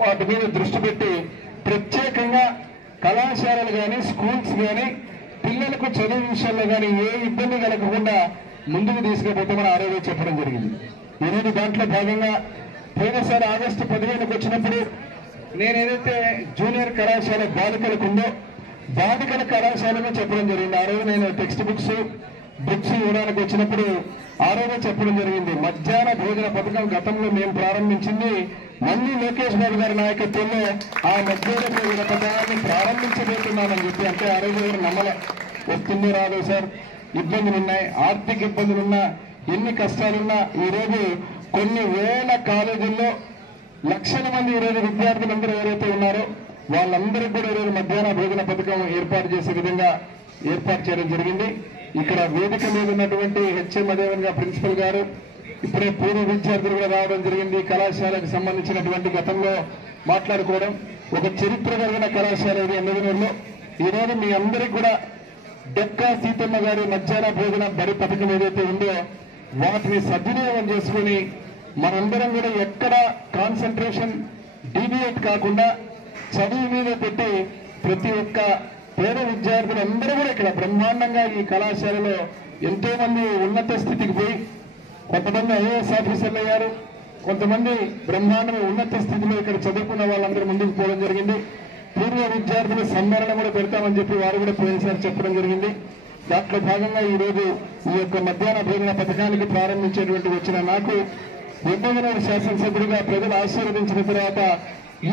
వాటి మీద దృష్టి పెట్టి ప్రత్యేకంగా కళాశాలలు కానీ స్కూల్స్ కానీ పిల్లలకు చదువు విషయంలో కానీ ఏ ఇబ్బంది కలగకుండా ముందుకు తీసుకుపోతామని ఆ రోజు చెప్పడం జరిగింది. ఈరోజు దాంట్లో భాగంగా పోయినసారి ఆగస్టు 15కి వచ్చినప్పుడు నేనేదైతే జూనియర్ కళాశాల బాలికలకు ఉందో బాలికల కళాశాలను చెప్పడం జరిగింది. ఆ రోజు నేను టెక్స్ట్ బుక్స్ ఇవ్వడానికి వచ్చినప్పుడు ఆ రోజు చెప్పడం జరిగింది. మధ్యాహ్న భోజన పథకం గతంలో మేము ప్రారంభించింది మళ్ళీ లోకేష్ బాబు గారి నాయకత్వంలో ఆ మధ్యాహ్న భోజన పథకాన్ని ప్రారంభించబోతున్నామని చెప్పి, అంటే ఆ రోజు ఎవరు నమ్మలే. వస్తుందో రాదో సార్, ఇబ్బందులున్నాయి, ఆర్థిక ఇబ్బందులున్నా, ఎన్ని కష్టాలున్నా ఈరోజు కొన్ని వేల కాలేజీల్లో లక్షల మంది ఈరోజు విద్యార్థులందరూ ఎవరైతే ఉన్నారో వాళ్ళందరికీ కూడా ఈరోజు మధ్యాహ్న భోజన పథకం ఏర్పాటు చేసే విధంగా ఏర్పాటు చేయడం జరిగింది. ఇక్కడ వేదిక మీద ఉన్నటువంటి హెచ్ఎం అదేవిధంగా ప్రిన్సిపల్ గారు, ఇప్పుడే పూర్వ విద్యార్థులు కూడా రావడం జరిగింది. కళాశాలకు సంబంధించినటువంటి గతంలో మాట్లాడుకోవడం, ఒక చరిత్ర కలిగిన కళాశాల ఇది ఎమ్మెగనూరులో. ఈరోజు మీ అందరికీ కూడా డొక్కా సీతమ్మ గారి మధ్యాహ్న భోజన బడి పథకం ఏదైతే ఉందో వాటిని సద్వినియోగం చేసుకుని మనందరం కూడా ఎక్కడ కాన్సన్ట్రేషన్ డీవియేట్ కాకుండా చదువు మీద పెట్టి ప్రతి ఒక్క పేద విద్యార్థులందరూ కూడా ఇక్కడ బ్రహ్మాండంగా ఈ కళాశాలలో ఎంతో మంది ఉన్నత స్థితికి పోయి కొంతమంది ఐఏఎస్ ఆఫీసర్లు అయ్యారు, కొంతమంది బ్రహ్మాండంగా ఉన్నత స్థితిలో ఇక్కడ చదువుకున్న వాళ్ళందరూ ముందుకు పోవడం జరిగింది. పూర్వ విద్యార్థుల సంవరణ కూడా పెడతామని చెప్పి వారు కూడా పోయినసారి చెప్పడం జరిగింది. దాంట్లో భాగంగా ఈ రోజు ఈ యొక్క మధ్యాహ్న భోజన పథకానికి ప్రారంభించేటువంటి వచ్చిన నాకు ఎమ్మెగనూరు శాసనసభ్యుడిగా ప్రజలు ఆశీర్వదించిన తర్వాత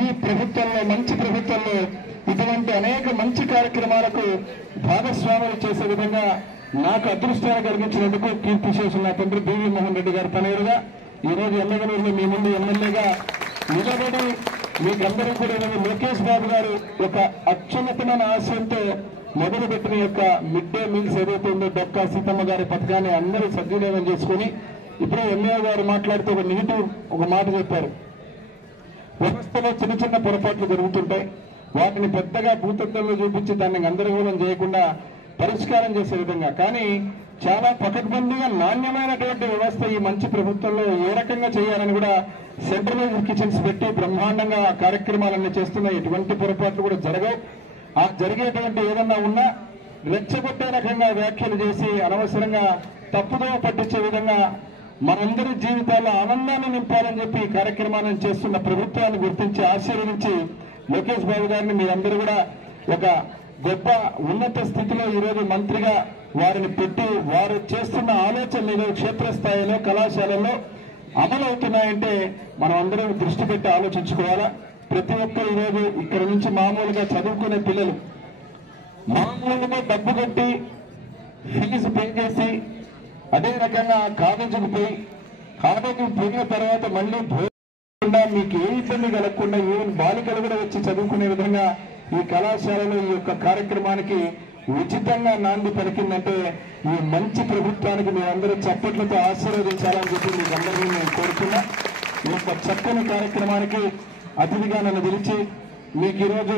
ఈ ప్రభుత్వంలో మంచి ప్రభుత్వంలో ఇటువంటి అనేక మంచి కార్యక్రమాలకు భాగస్వాములు చేసే విధంగా నాకు అదృష్టాన్ని కలిగించినందుకు కీర్తి చేసిన నా తండ్రి బివి మోహన్ రెడ్డి గారి తనయుడుగా ఈ రోజు ఎమ్మెగనూరులో మీ ముందు ఎమ్మెల్యేగా నిలబడి మీకందరికీ కూడా లోకేష్ బాబు గారు ఒక అత్యున్నతమైన ఆశయంతో మొదలుపెట్టిన యొక్క మిడ్ డే మీల్స్ ఏదైతే ఉందో డొక్కా సీతమ్మ గారి పథకాన్ని అందరూ సద్వినియోగం చేసుకుని, ఇప్పుడే ఎమ్మెల్యే గారు మాట్లాడుతూ ఒక నెగిటివ్ ఒక మాట చెప్పారు. వ్యవస్థలో చిన్న చిన్న పొరపాట్లు జరుగుతుంటాయి, వాటిని పెద్దగా భూతత్వంలో చూపించి దాన్ని గందరగోళం చేయకుండా పరిష్కారం చేసే విధంగా, కానీ చాలా పకడ్బందీగా నాణ్యమైనటువంటి వ్యవస్థ ఈ మంచి ప్రభుత్వంలో ఏ రకంగా చేయాలని కూడా సెంట్రలైజ్డ్ కిచెన్స్ పెట్టి బ్రహ్మాండంగా ఆ కార్యక్రమాలన్నీ చేస్తున్న ఎటువంటి పొరపాట్లు కూడా జరగవు. ఆ జరిగేటువంటి ఏదన్నా ఉన్నా రెచ్చగొట్టే రకంగా వ్యాఖ్యలు చేసి అనవసరంగా తప్పుదో పట్టించే విధంగా మనందరి జీవితాల్లో ఆనందాన్ని నింపాలని చెప్పి ఈ కార్యక్రమాలను చేస్తున్న ప్రభుత్వాన్ని గుర్తించి ఆశీర్వదించి లోకేష్ బాబు గారిని మీరందరూ కూడా ఒక గొప్ప ఉన్నత స్థితిలో ఈరోజు మంత్రిగా వారిని పెట్టి వారు చేస్తున్న ఆలోచనలు క్షేత్రస్థాయిలో కళాశాలలో అమలవుతున్నాయంటే మనం అందరం దృష్టి పెట్టి ఆలోచించుకోవాలా. ప్రతి ఒక్కరు ఈరోజు ఇక్కడ నుంచి మామూలుగా చదువుకునే పిల్లలు మామూలుగా డబ్బు కట్టి ఫీజు పే చేసి అదే రకంగా కాలేజీకి పోయిన తర్వాత మళ్ళీ భోజనం మీకు ఏ ఇబ్బంది కలగకుండా ఈవెన్ బాలికలు కూడా వచ్చి చదువుకునే విధంగా ఈ కళాశాలలో ఈ యొక్క కార్యక్రమానికి ఉచితంగా నాంది పలికిందంటే ఈ మంచి ప్రభుత్వానికి మీరందరూ చప్పట్లతో ఆశీర్వదించాలని చెప్పి మీకు అందరినీ నేను కోరుతున్నా. ఈ యొక్క చక్కని కార్యక్రమానికి అతిథిగా నన్ను పిలిచి మీకు ఈరోజు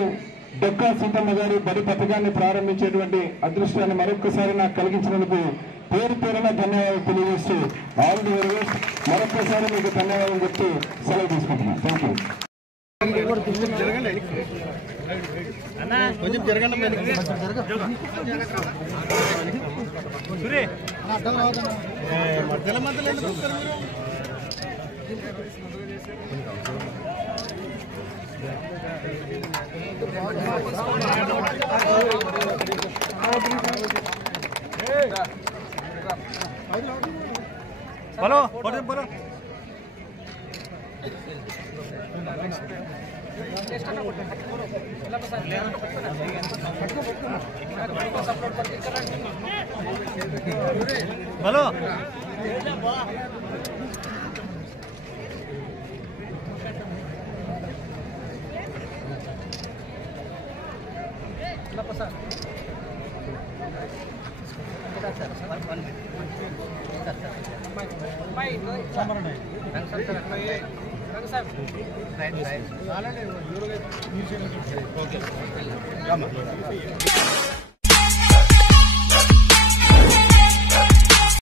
డొక్కా సీతమ్మ గారి బడి పథకాన్ని ప్రారంభించేటువంటి అదృష్టాన్ని మరొక్కసారి నాకు కలిగించినందుకు పేరు పేరున ధన్యవాదాలు తెలియజేస్తూ ఆల్ ది వెరీ బెస్ట్. మరొక్కసారి మీకు ధన్యవాదాలు చెప్తూ సెలవు తీసుకుంటున్నాను. Thank you. కొంచెం జరగండి. మధ్యలో మధ్యలో ఎందుకు వస్తారు మీరు? बोलो बोलो बोलो Right.